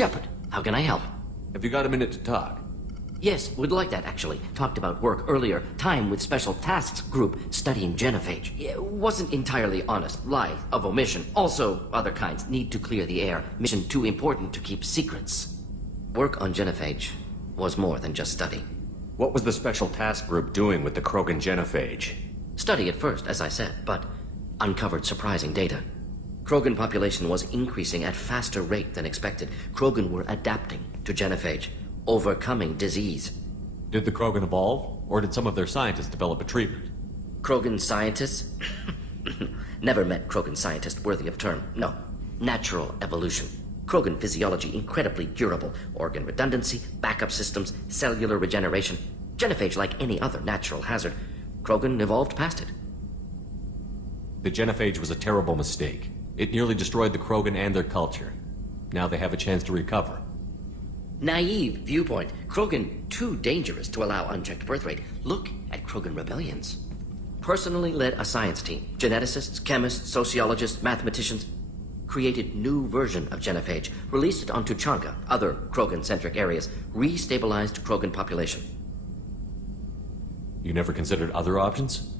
Shepard, how can I help? Have you got a minute to talk? Yes, would like that, actually. Talked about work earlier. Time with Special Tasks Group studying genophage. It wasn't entirely honest. Lie of omission. Also, other kinds. Need to clear the air. Mission too important to keep secrets. Work on genophage was more than just study. What was the Special Task Group doing with the Krogan genophage? Study at first, as I said, but uncovered surprising data. Krogan population was increasing at faster rate than expected. Krogan were adapting to genophage, overcoming disease. Did the Krogan evolve, or did some of their scientists develop a treatment? Krogan scientists? Never met Krogan scientist worthy of term. No. Natural evolution. Krogan physiology incredibly durable. Organ redundancy, backup systems, cellular regeneration. Genophage like any other natural hazard. Krogan evolved past it. The genophage was a terrible mistake. It nearly destroyed the Krogan and their culture. Now they have a chance to recover. Naive viewpoint. Krogan too dangerous to allow unchecked birth rate. Look at Krogan rebellions. Personally led a science team. Geneticists, chemists, sociologists, mathematicians. Created new version of genophage. Released it onto Chanka, other Krogan-centric areas. Restabilized Krogan population. You never considered other options?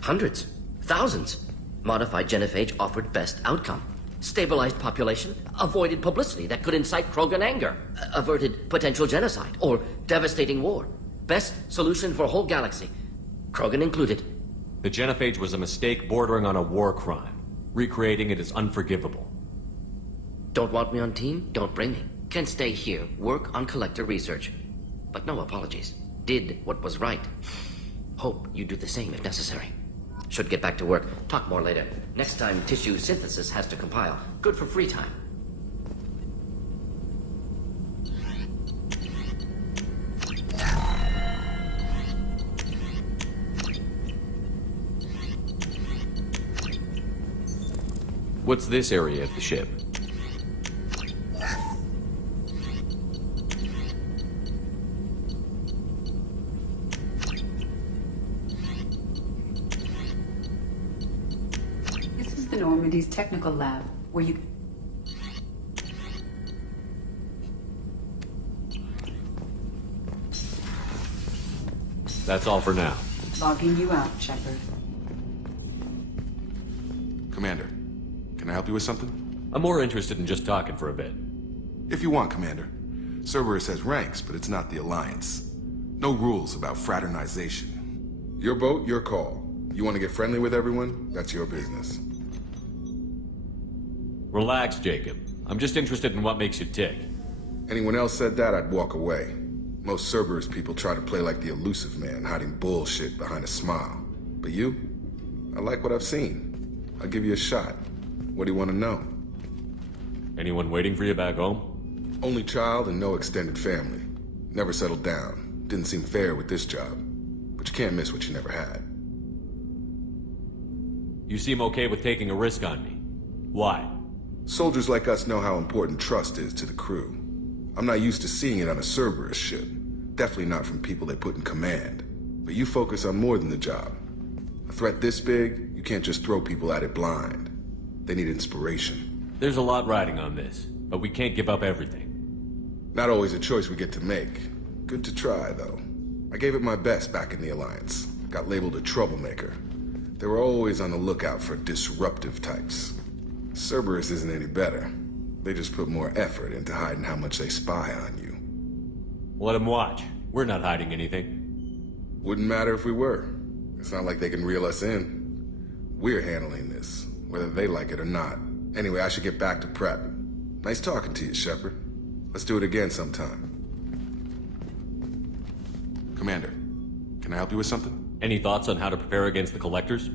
Hundreds. Thousands. Modified genophage offered best outcome. Stabilized population, avoided publicity that could incite Krogan anger, averted potential genocide or devastating war. Best solution for whole galaxy, Krogan included. The genophage was a mistake bordering on a war crime. Recreating it is unforgivable. Don't want me on team? Don't bring me. Can stay here, work on collector research. But no apologies. Did what was right. Hope you do the same if necessary. Should get back to work. Talk more later. Next time, tissue synthesis has to compile. Good for free time. What's this area of the ship? Normandy's technical lab, where you... That's all for now. Logging you out, Shepard. Commander, can I help you with something? I'm more interested in just talking for a bit. If you want, Commander. Cerberus has ranks, but it's not the Alliance. No rules about fraternization. Your boat, your call. You want to get friendly with everyone? That's your business. Relax, Jacob. I'm just interested in what makes you tick. Anyone else said that, I'd walk away. Most Cerberus people try to play like the elusive man, hiding bullshit behind a smile. But you? I like what I've seen. I'll give you a shot. What do you want to know? Anyone waiting for you back home? Only child and no extended family. Never settled down. Didn't seem fair with this job. But you can't miss what you never had. You seem okay with taking a risk on me. Why? Soldiers like us know how important trust is to the crew. I'm not used to seeing it on a Cerberus ship. Definitely not from people they put in command. But you focus on more than the job. A threat this big, you can't just throw people at it blind. They need inspiration. There's a lot riding on this, but we can't give up everything. Not always a choice we get to make. Good to try, though. I gave it my best back in the Alliance. Got labeled a troublemaker. They were always on the lookout for disruptive types. Cerberus isn't any better. They just put more effort into hiding how much they spy on you. Let them watch. We're not hiding anything. Wouldn't matter if we were. It's not like they can reel us in. We're handling this, whether they like it or not. Anyway, I should get back to prep. Nice talking to you, Shepard. Let's do it again sometime. Commander, can I help you with something? Any thoughts on how to prepare against the Collectors?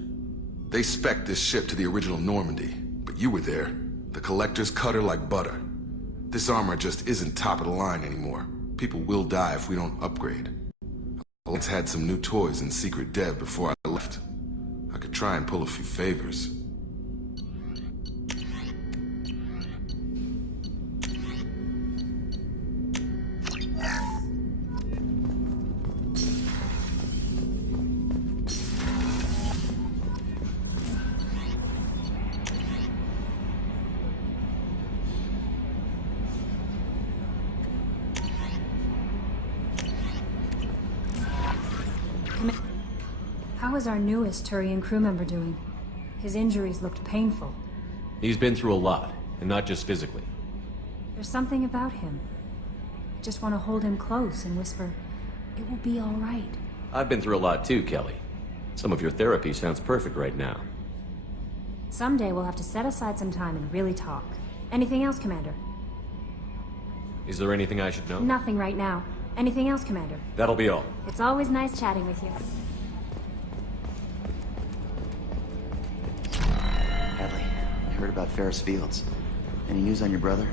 They spec'd this ship to the original Normandy. But you were there. The Collectors cut her like butter. This armor just isn't top of the line anymore. People will die if we don't upgrade. I had some new toys in secret dev before I left. I could try and pull a few favors. How is our newest Turian crew member doing? His injuries looked painful. He's been through a lot, and not just physically. There's something about him. I just want to hold him close and whisper, "It will be all right." I've been through a lot too, Kelly. Some of your therapy sounds perfect right now. Someday we'll have to set aside some time and really talk. Anything else, Commander? Is there anything I should know? Nothing right now. Anything else, Commander? That'll be all. It's always nice chatting with you. Hadley, I heard about Ferris Fields. Any news on your brother?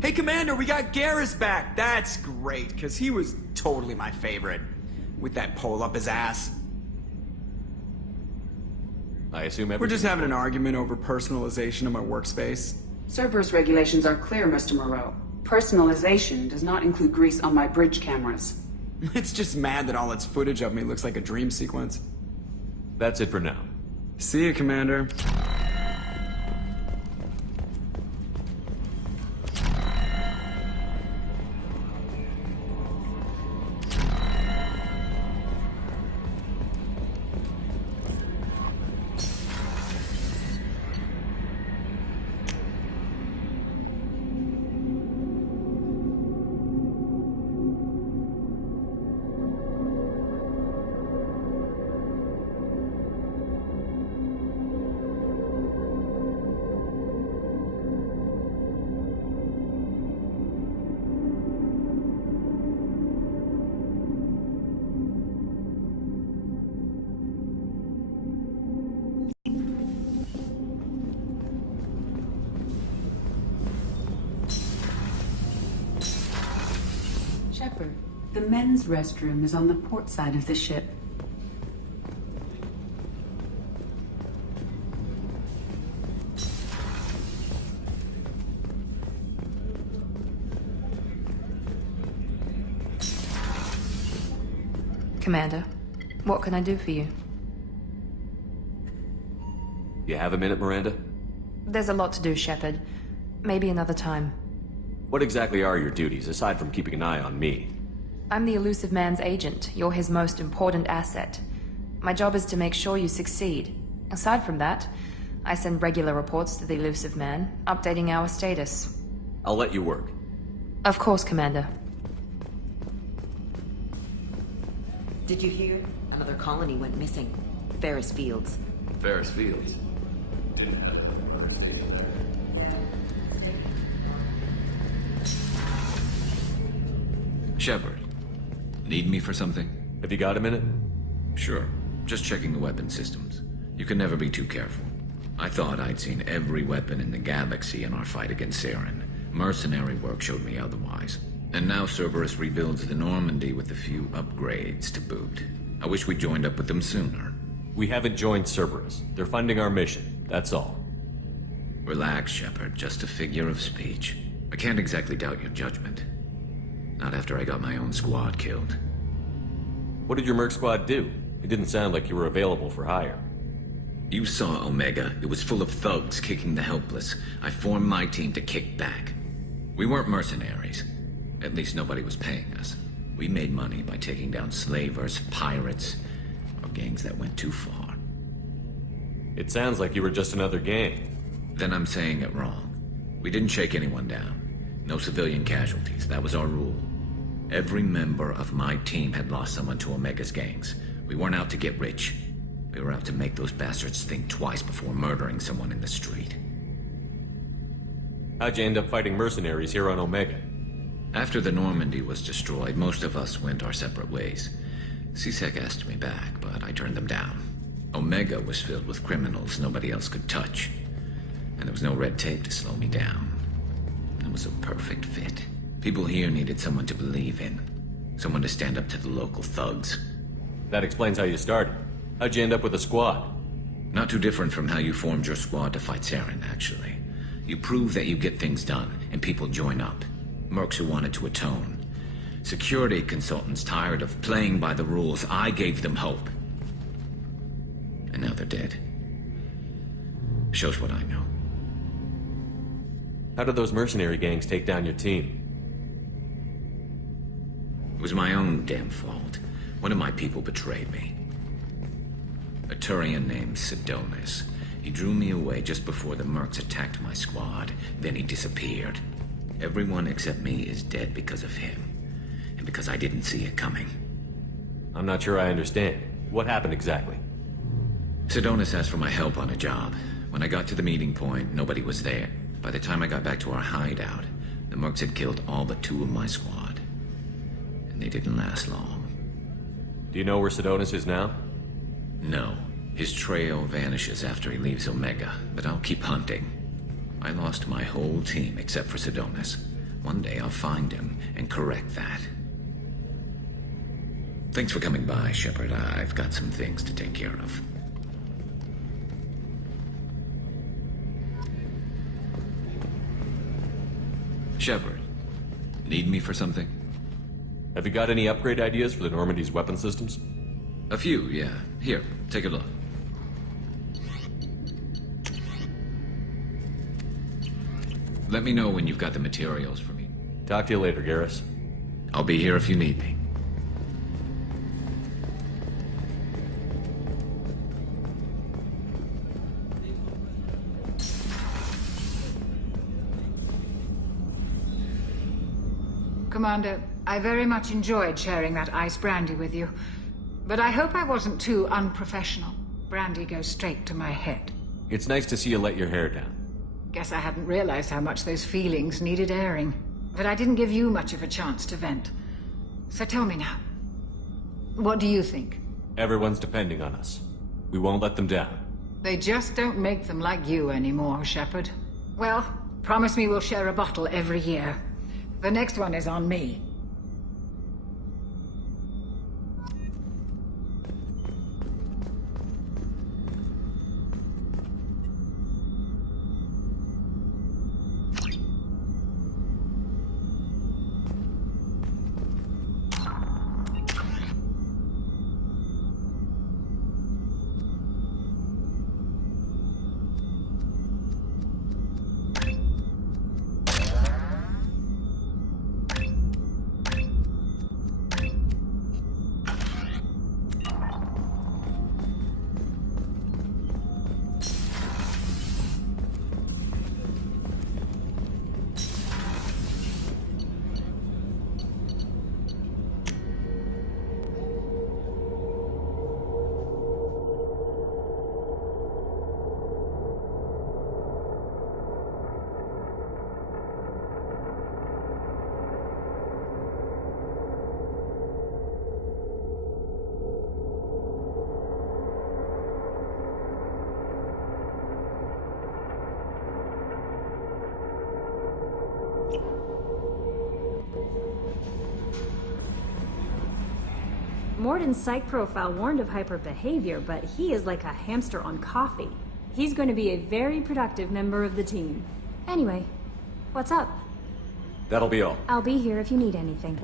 Hey, Commander, we got Garrus back! That's great, because he was totally my favorite. With that pole up his ass. I assume We're just having an argument over personalization of my workspace. Cerberus regulations are clear, Mr. Moreau. Personalization does not include grease on my bridge cameras. It's just mad that all its footage of me looks like a dream sequence. That's it for now. See you, Commander. Shepard, the men's restroom is on the port side of the ship. Commander, what can I do for you? You have a minute, Miranda? There's a lot to do, Shepard. Maybe another time. What exactly are your duties, aside from keeping an eye on me? I'm the Elusive Man's agent. You're his most important asset. My job is to make sure you succeed. Aside from that, I send regular reports to the Elusive Man, updating our status. I'll let you work. Of course, Commander. Did you hear? Another colony went missing. Ferris Fields. Ferris Fields? Shepard, need me for something? Have you got a minute? Sure. Just checking the weapon systems. You can never be too careful. I thought I'd seen every weapon in the galaxy in our fight against Saren. Mercenary work showed me otherwise. And now Cerberus rebuilds the Normandy with a few upgrades to boot. I wish we joined up with them sooner. We haven't joined Cerberus. They're funding our mission, that's all. Relax, Shepard. Just a figure of speech. I can't exactly doubt your judgment. Not after I got my own squad killed. What did your merc squad do? It didn't sound like you were available for hire. You saw Omega. It was full of thugs kicking the helpless. I formed my team to kick back. We weren't mercenaries. At least nobody was paying us. We made money by taking down slavers, pirates, or gangs that went too far. It sounds like you were just another gang. Then I'm saying it wrong. We didn't shake anyone down. No civilian casualties. That was our rule. Every member of my team had lost someone to Omega's gangs. We weren't out to get rich. We were out to make those bastards think twice before murdering someone in the street. How'd you end up fighting mercenaries here on Omega? After the Normandy was destroyed, most of us went our separate ways. C-Sec asked me back, but I turned them down. Omega was filled with criminals nobody else could touch. And there was no red tape to slow me down. It was a perfect fit. People here needed someone to believe in. Someone to stand up to the local thugs. That explains how you started. How'd you end up with a squad? Not too different from how you formed your squad to fight Saren, actually. You prove that you get things done, and people join up. Mercs who wanted to atone. Security consultants tired of playing by the rules. I gave them hope. And now they're dead. Shows what I know. How did those mercenary gangs take down your team? It was my own damn fault. One of my people betrayed me. A Turian named Sidonis. He drew me away just before the mercs attacked my squad. Then he disappeared. Everyone except me is dead because of him. And because I didn't see it coming. I'm not sure I understand. What happened exactly? Sidonis asked for my help on a job. When I got to the meeting point, nobody was there. By the time I got back to our hideout, the mercs had killed all but 2 of my squad. And they didn't last long. Do you know where Sidonis is now? No. His trail vanishes after he leaves Omega, but I'll keep hunting. I lost my whole team except for Sidonis. One day I'll find him and correct that. Thanks for coming by, Shepard. I've got some things to take care of. Shepard, need me for something? Have you got any upgrade ideas for the Normandy's weapon systems? A few, yeah. Here, take a look. Let me know when you've got the materials for me. Talk to you later, Garrus. I'll be here if you need me. Commander, I very much enjoyed sharing that ice brandy with you. But I hope I wasn't too unprofessional. Brandy goes straight to my head. It's nice to see you let your hair down. Guess I hadn't realized how much those feelings needed airing. But I didn't give you much of a chance to vent. So tell me now. What do you think? Everyone's depending on us. We won't let them down. They just don't make them like you anymore, Shepard. Well, promise me we'll share a bottle every year. The next one is on me. Morden's psych profile warned of hyper behavior, but he is like a hamster on coffee. He's going to be a very productive member of the team. Anyway, what's up? That'll be all. I'll be here if you need anything.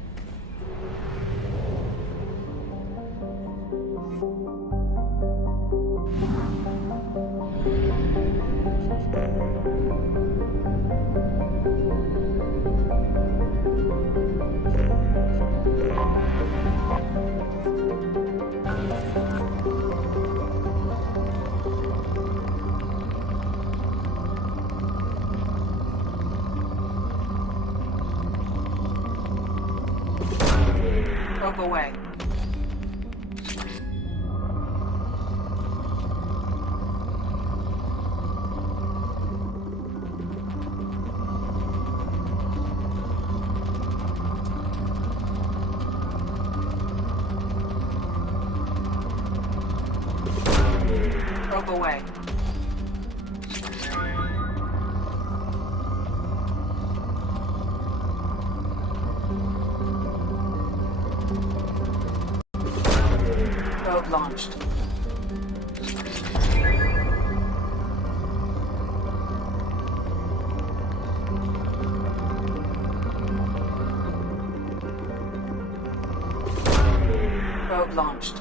Rope away. Rope away. Probe launched. Probe launched.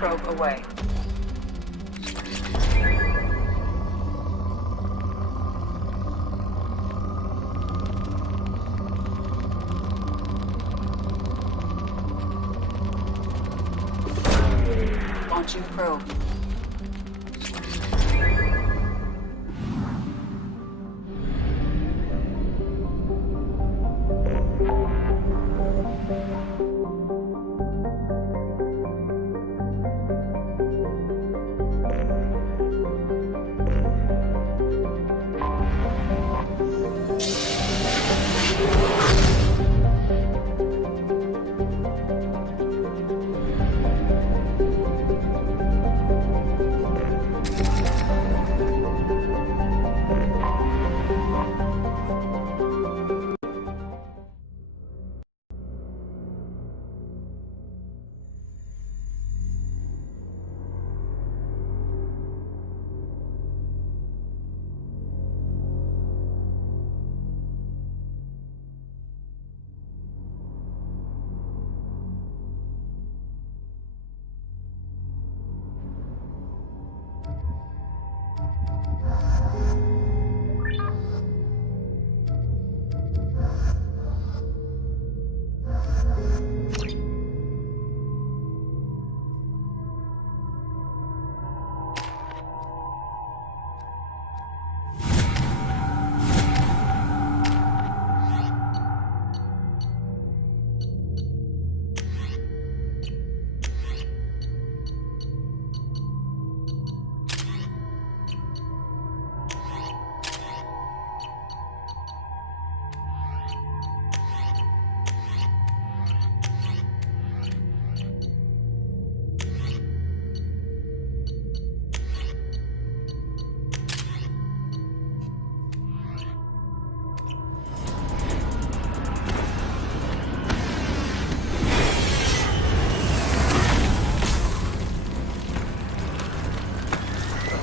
probe away. Launching probe.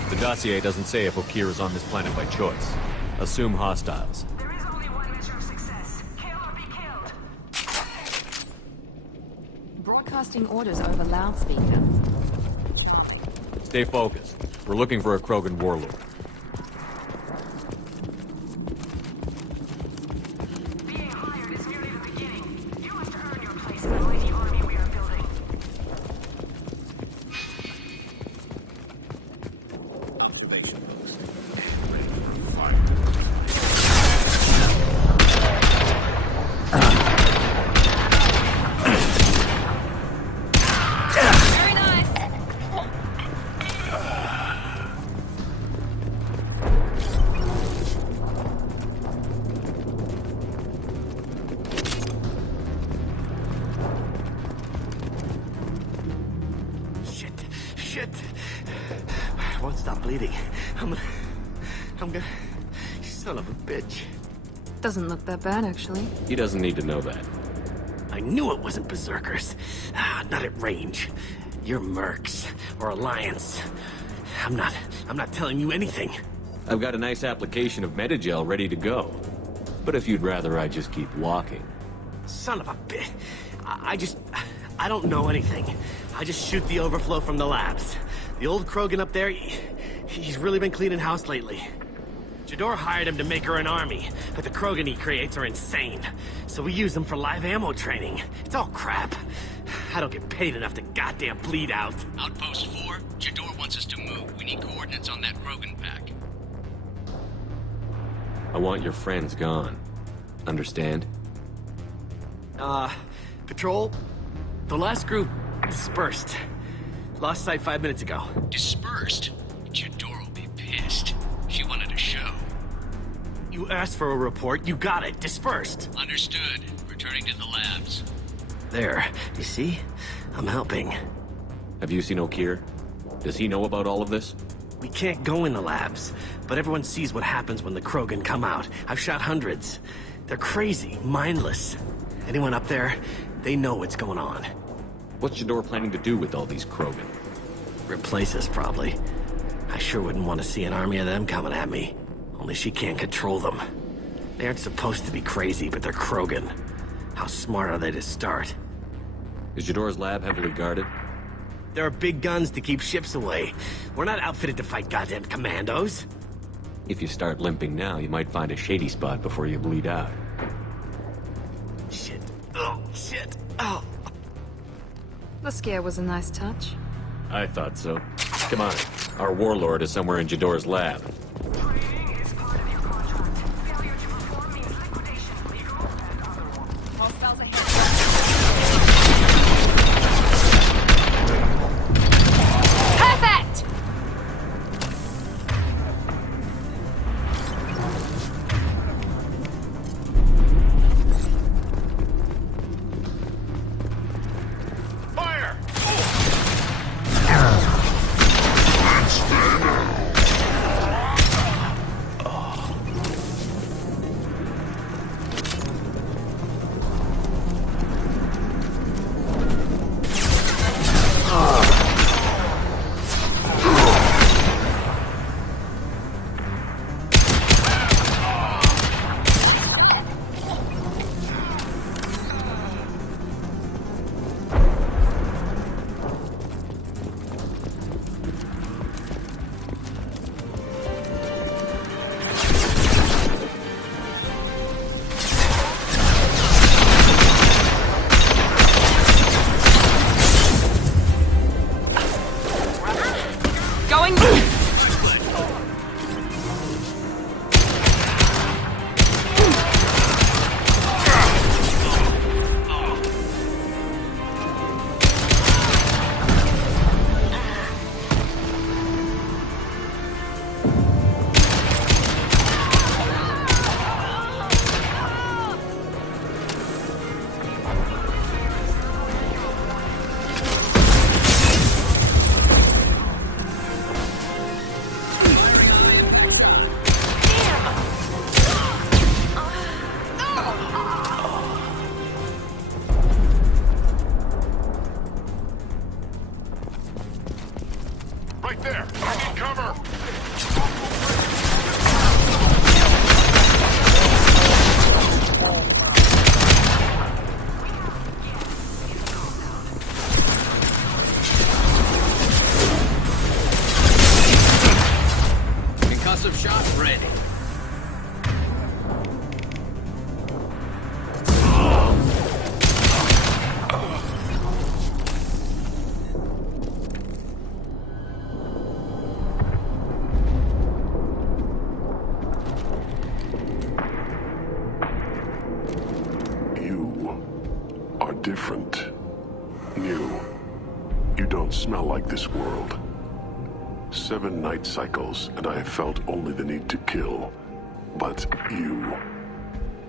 The dossier doesn't say if Okir is on this planet by choice. Assume hostiles. There is only one measure of success. Kill or be killed. Broadcasting orders over loudspeaker. Stay focused. We're looking for a Krogan warlord. Being hired is merely the beginning. You must earn your place in the mighty army we are building. Observation post. Ready for fire. Very nice. Shit. I won't stop bleeding. I'm gonna... Son of a bitch. Doesn't look that bad, actually. He doesn't need to know that. I knew it wasn't berserkers. Not at range. You're mercs. Or Alliance. I'm not telling you anything. I've got a nice application of Metagel ready to go. But if you'd rather I just keep walking. Son of a bitch. I don't know anything. I just shoot the overflow from the labs. The old Krogan up there, he's really been cleaning house lately. Jador hired him to make her an army, but the Krogan he creates are insane. So we use them for live ammo training. It's all crap. I don't get paid enough to goddamn bleed out. Outpost 4, Jador wants us to move. We need coordinates on that Krogan pack. I want your friends gone. Understand? Patrol? The last group dispersed. Lost sight 5 minutes ago. Dispersed? Jador will be pissed. She wanted a show. You asked for a report, you got it. Dispersed. Understood. Returning to the labs. There. You see? I'm helping. Have you seen Okir? Does he know about all of this? We can't go in the labs, but everyone sees what happens when the Krogan come out. I've shot hundreds. They're crazy, mindless. Anyone up there, they know what's going on. What's Jador planning to do with all these Krogan? Replace us, probably. I sure wouldn't want to see an army of them coming at me. Only she can't control them. They aren't supposed to be crazy, but they're Krogan. How smart are they to start? Is Jador's lab heavily guarded? There are big guns to keep ships away. We're not outfitted to fight goddamn commandos. If you start limping now, you might find a shady spot before you bleed out. Shit. Oh, shit. Oh. The scare was a nice touch. I thought so. Come on. Our warlord is somewhere in Jador's lab. Perfect! Fire! Right there! I need cover! Concussive shot ready. Different. New. You don't smell like this world. 7 night cycles, and I have felt only the need to kill. But you...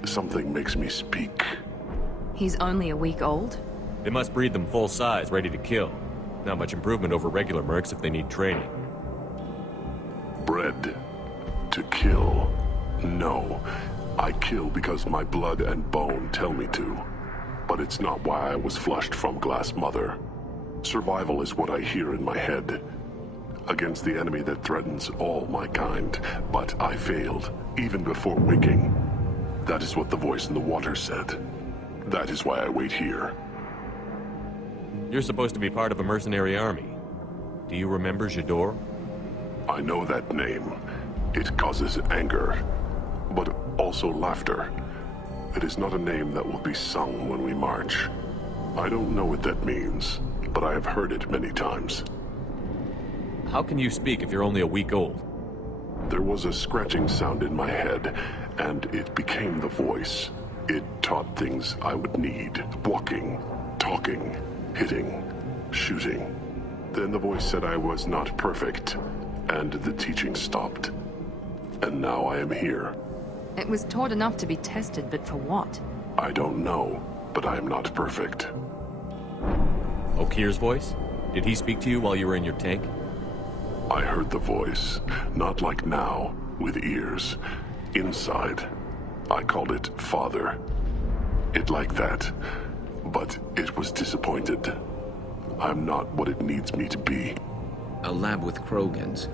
something makes me speak. He's only a week old? They must breed them full size, ready to kill. Not much improvement over regular mercs if they need training. Bred to kill. No. I kill because my blood and bone tell me to. But it's not why I was flushed from Glass Mother. Survival is what I hear in my head. Against the enemy that threatens all my kind. But I failed, even before waking. That is what the voice in the water said. That is why I wait here. You're supposed to be part of a mercenary army. Do you remember Jador? I know that name. It causes anger, but also laughter. It is not a name that will be sung when we march. I don't know what that means, but I have heard it many times. How can you speak if you're only a week old? There was a scratching sound in my head, and it became the voice. It taught things I would need. Walking, talking, hitting, shooting. Then the voice said I was not perfect, and the teaching stopped. And now I am here. It was taught enough to be tested, but for what? I don't know, but I am not perfect. Okir's voice? Did he speak to you while you were in your tank? I heard the voice, not like now, with ears. Inside. I called it Father. It like that, but it was disappointed. I'm not what it needs me to be. A lab with Krogans.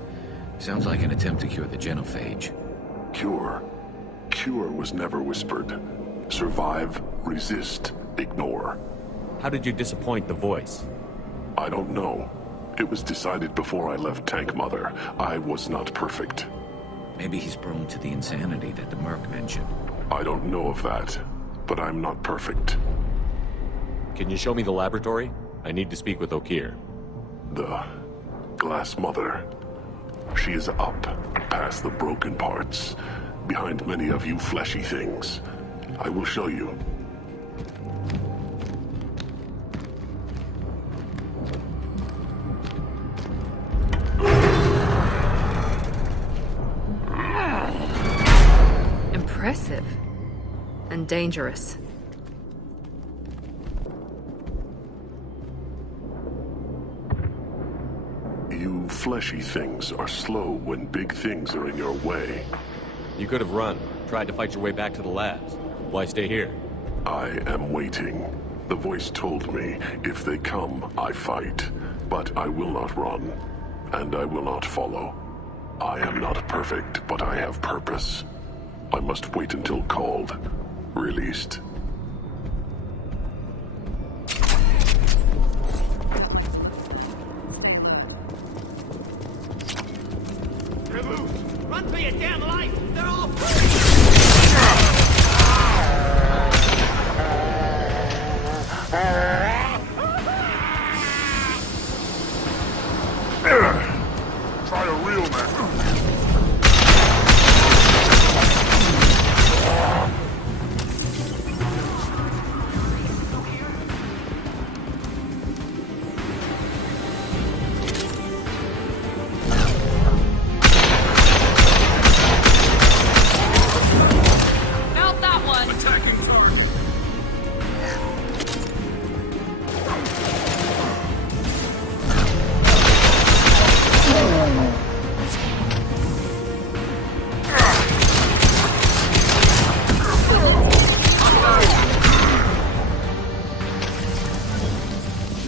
Sounds like an attempt to cure the genophage. Cure? Cure was never whispered. Survive, resist, ignore. How did you disappoint the voice? I don't know. It was decided before I left Tank Mother. I was not perfect. Maybe he's prone to the insanity that the Merc mentioned. I don't know of that, but I'm not perfect. Can you show me the laboratory? I need to speak with Okir. The Glass Mother. She is up, past the broken parts, behind many of you fleshy things. I will show you. Impressive. And dangerous. You fleshy things are slow when big things are in your way. You could have run, tried to fight your way back to the labs. Why stay here? I am waiting. The voice told me, if they come, I fight. But I will not run, and I will not follow. I am not perfect, but I have purpose. I must wait until called, released. They're loose! Run for your damn life! They're all Try a real man. Mount that one! Attacking target.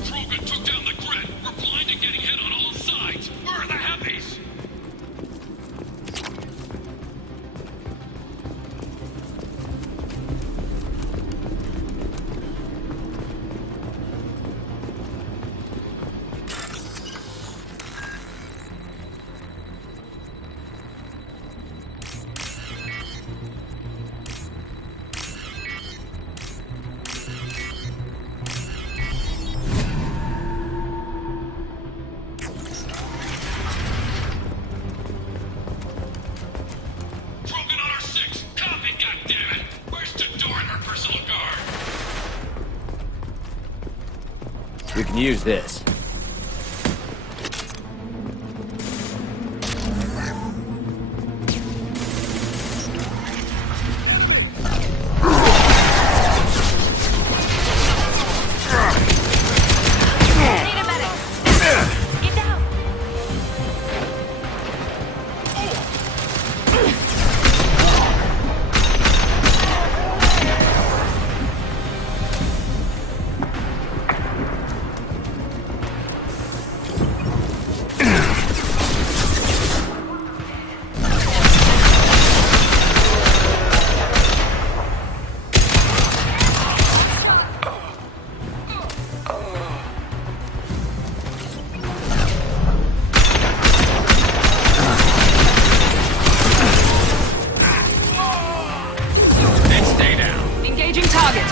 Krogan took down the grunt. We're blind and getting hit on all sides. Where are the heavies? Krogan on our 6. Copy, goddammit. Where's Jador and her personal guard? We can use this. Need a medic! Get down! And stay down. Engaging target.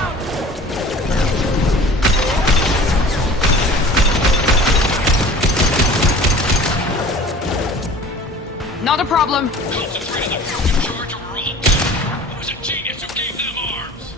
Not a problem. Concentrate on the Krogan charge or we're all dead. It was a genius who gave them arms.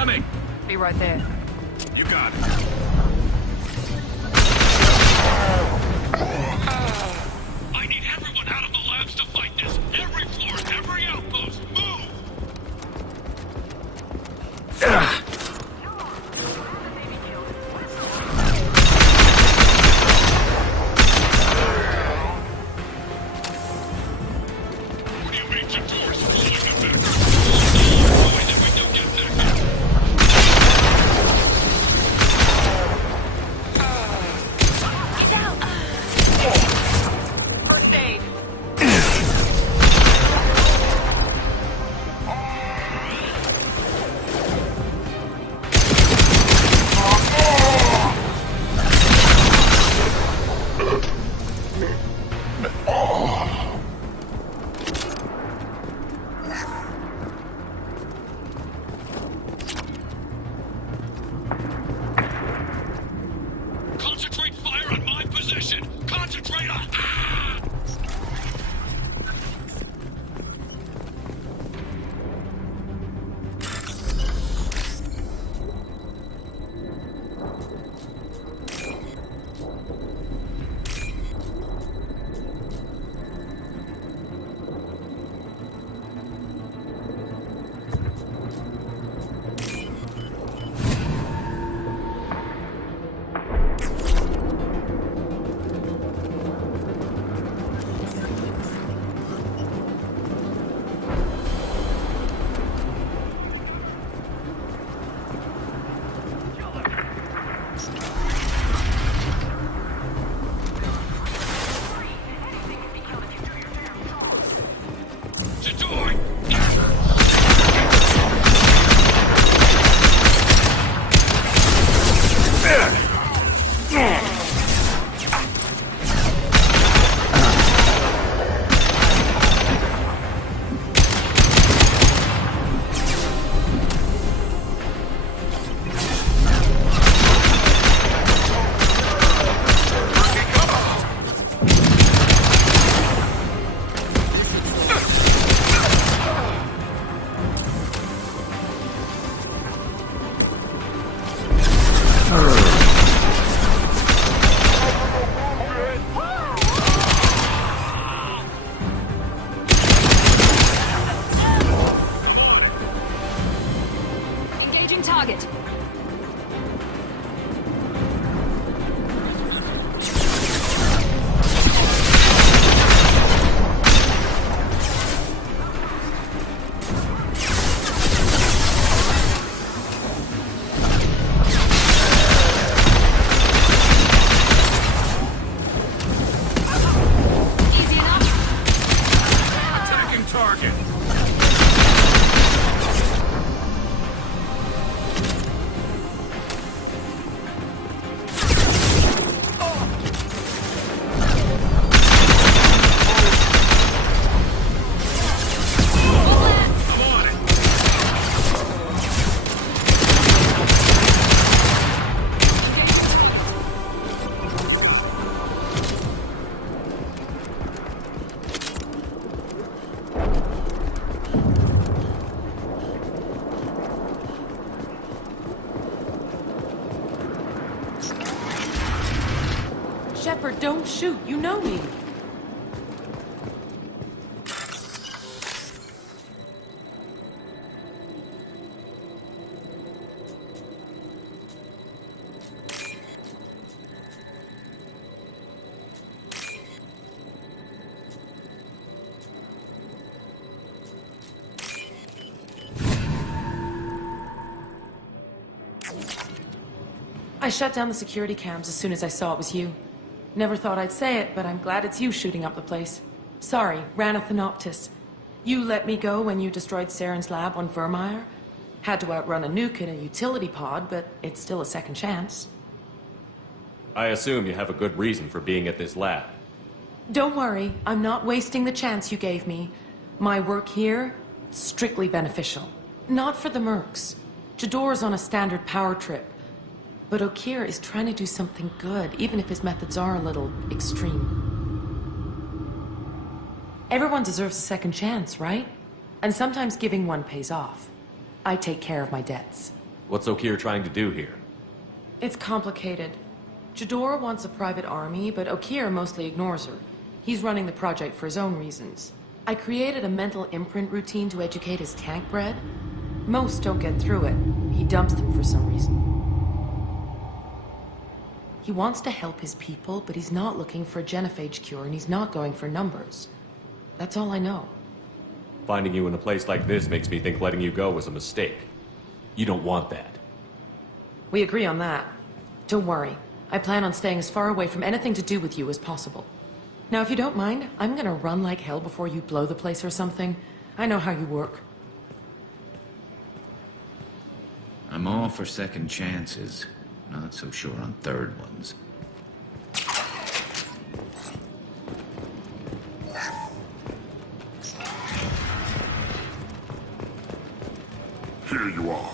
coming! Be right there. You got it. I need everyone out of the labs to fight this. Every floor, every outpost, move! What do you mean to doors blowing the back? Why did we don't get back? Get down! First aid. Concentrate fire on my position! Concentrate on... Engaging target. Easy enough. Attacking target! Shepard, don't shoot. You know me. I shut down the security cams as soon as I saw it was you. Never thought I'd say it, but I'm glad it's you shooting up the place. Sorry, ran a Thanoptis. You let me go when you destroyed Saren's lab on Vermeer. Had to outrun a nuke in a utility pod, but it's still a second chance. I assume you have a good reason for being at this lab. Don't worry, I'm not wasting the chance you gave me. My work here, strictly beneficial. Not for the mercs. Jador's on a standard power trip. But Okeer is trying to do something good, even if his methods are a little extreme. Everyone deserves a second chance, right? And sometimes giving one pays off. I take care of my debts. What's Okeer trying to do here? It's complicated. Jador wants a private army, but Okeer mostly ignores her. He's running the project for his own reasons. I created a mental imprint routine to educate his tank bred. Most don't get through it. He dumps them for some reason. He wants to help his people, but he's not looking for a genophage cure, and he's not going for numbers. That's all I know. Finding you in a place like this makes me think letting you go was a mistake. You don't want that. We agree on that. Don't worry. I plan on staying as far away from anything to do with you as possible. Now, if you don't mind, I'm gonna run like hell before you blow the place or something. I know how you work. I'm all for second chances. Not so sure on third ones. Here you are.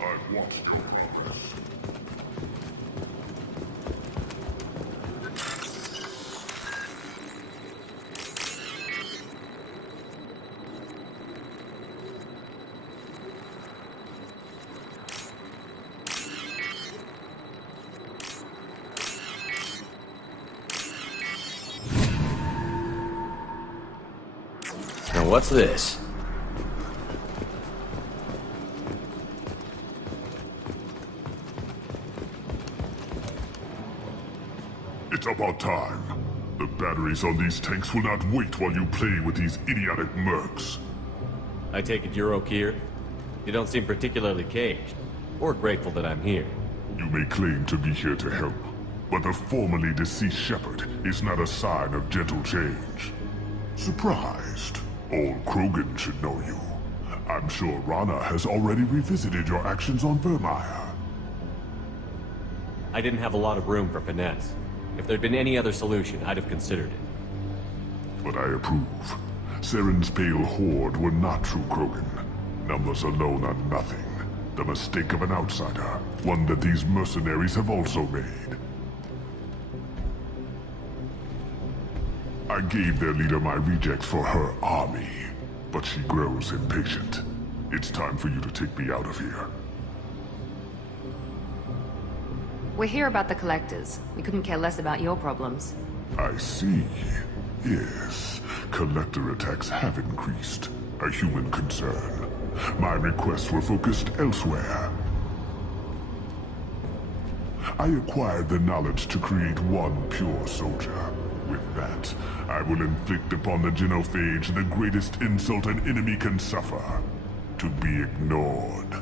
I've watched your progress. Now what's this? It's about time. The batteries on these tanks will not wait while you play with these idiotic mercs. I take it you're Okeer? You don't seem particularly caged, or grateful that I'm here. You may claim to be here to help, but the formerly deceased Shepard is not a sign of gentle change. Surprised? Old Krogan should know you. I'm sure Rana has already revisited your actions on Vermeer. I didn't have a lot of room for finesse. If there'd been any other solution, I'd have considered it. But I approve. Saren's pale horde were not true Krogan. Numbers alone are nothing. The mistake of an outsider. One that these mercenaries have also made. I gave their leader my rejects for her army, but she grows impatient. It's time for you to take me out of here. We're here about the Collectors. We couldn't care less about your problems. I see. Yes, Collector attacks have increased. A human concern. My requests were focused elsewhere. I acquired the knowledge to create one pure soldier. With that, I will inflict upon the genophage the greatest insult an enemy can suffer. To be ignored.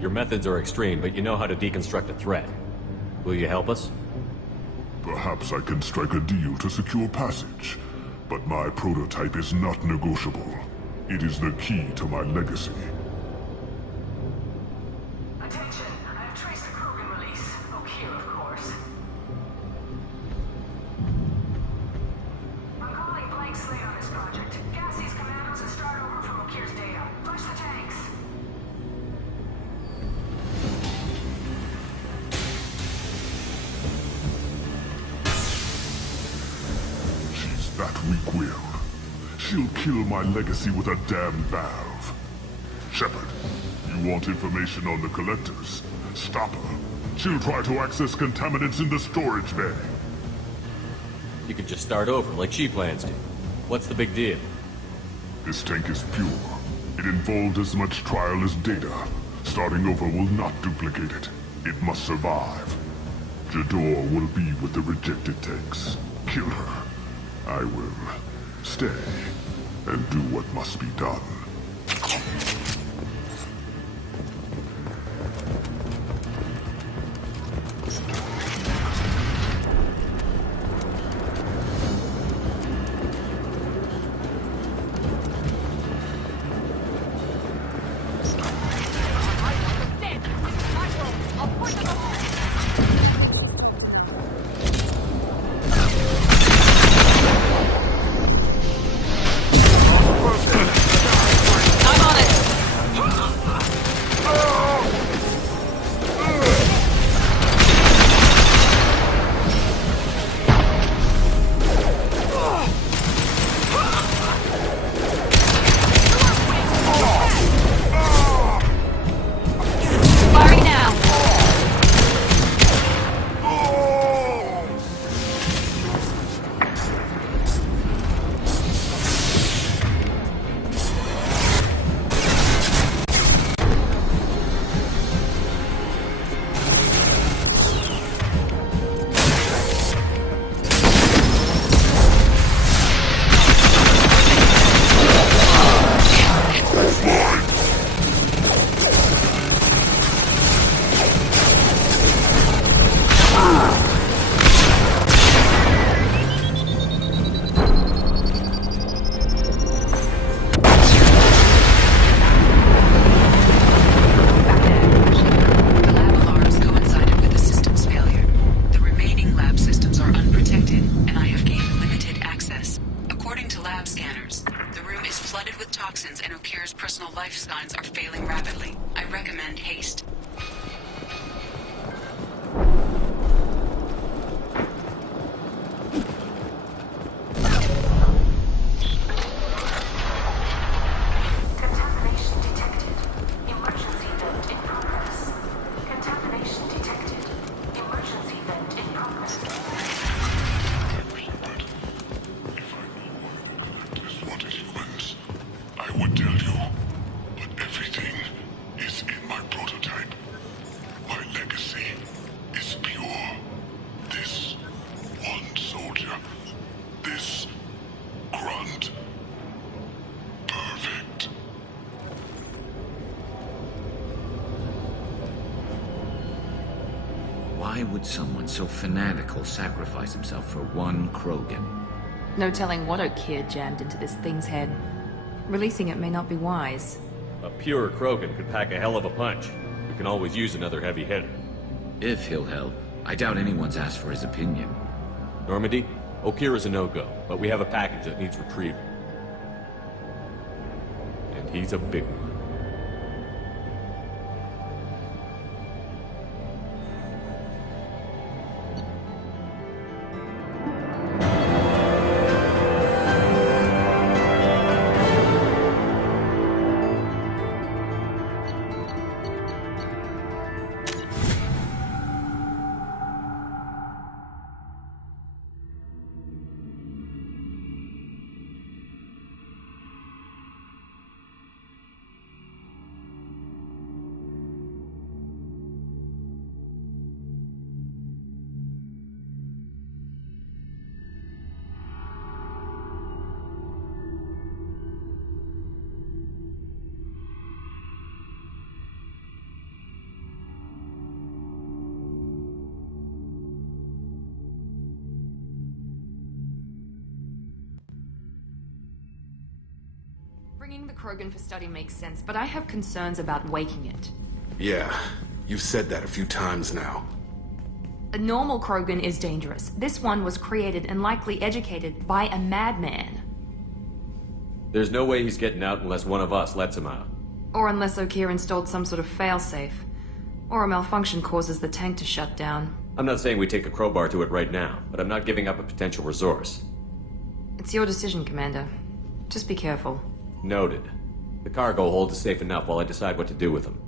Your methods are extreme, but you know how to deconstruct a threat. Will you help us? Perhaps I can strike a deal to secure passage. But my prototype is not negotiable. It is the key to my legacy. Attention, I have traced the Krogan release. Okeer, of course. I'm calling blank slate on this project. Gas these commandos and start over from Okeer's data. Flush the tanks. That weak-willed. She'll kill my legacy with a damn valve. Shepard, you want information on the Collectors? Stop her. She'll try to access contaminants in the storage bay. You could just start over, like she plans to. What's the big deal? This tank is pure. It involved as much trial as data. Starting over will not duplicate it. It must survive. Jador will be with the rejected tanks. Kill her. I will stay and do what must be done. infected with toxins and Okir's personal life signs are failing rapidly. I recommend haste. Contamination detected. Emergency vent in progress. Contamination detected. Emergency vent in progress. Wanted humans, I would tell you, but everything is in my prototype. My legacy is pure. This one soldier, this grunt, perfect. Why would someone so fanatical sacrifice himself for one Krogan? No telling what Okir jammed into this thing's head. Releasing it may not be wise. A pure Krogan could pack a hell of a punch. We can always use another heavy hitter. If he'll help. I doubt anyone's asked for his opinion. Normandy, Okir is a no-go, but we have a package that needs retrieval. And he's a big one. Bringing the Krogan for study makes sense, but I have concerns about waking it. Yeah, you've said that a few times now. A normal Krogan is dangerous. This one was created and likely educated by a madman. There's no way he's getting out unless one of us lets him out. Or unless Okir installed some sort of failsafe. Or a malfunction causes the tank to shut down. I'm not saying we take a crowbar to it right now, but I'm not giving up a potential resource. It's your decision, Commander. Just be careful. Noted. The cargo hold is safe enough while I decide what to do with them.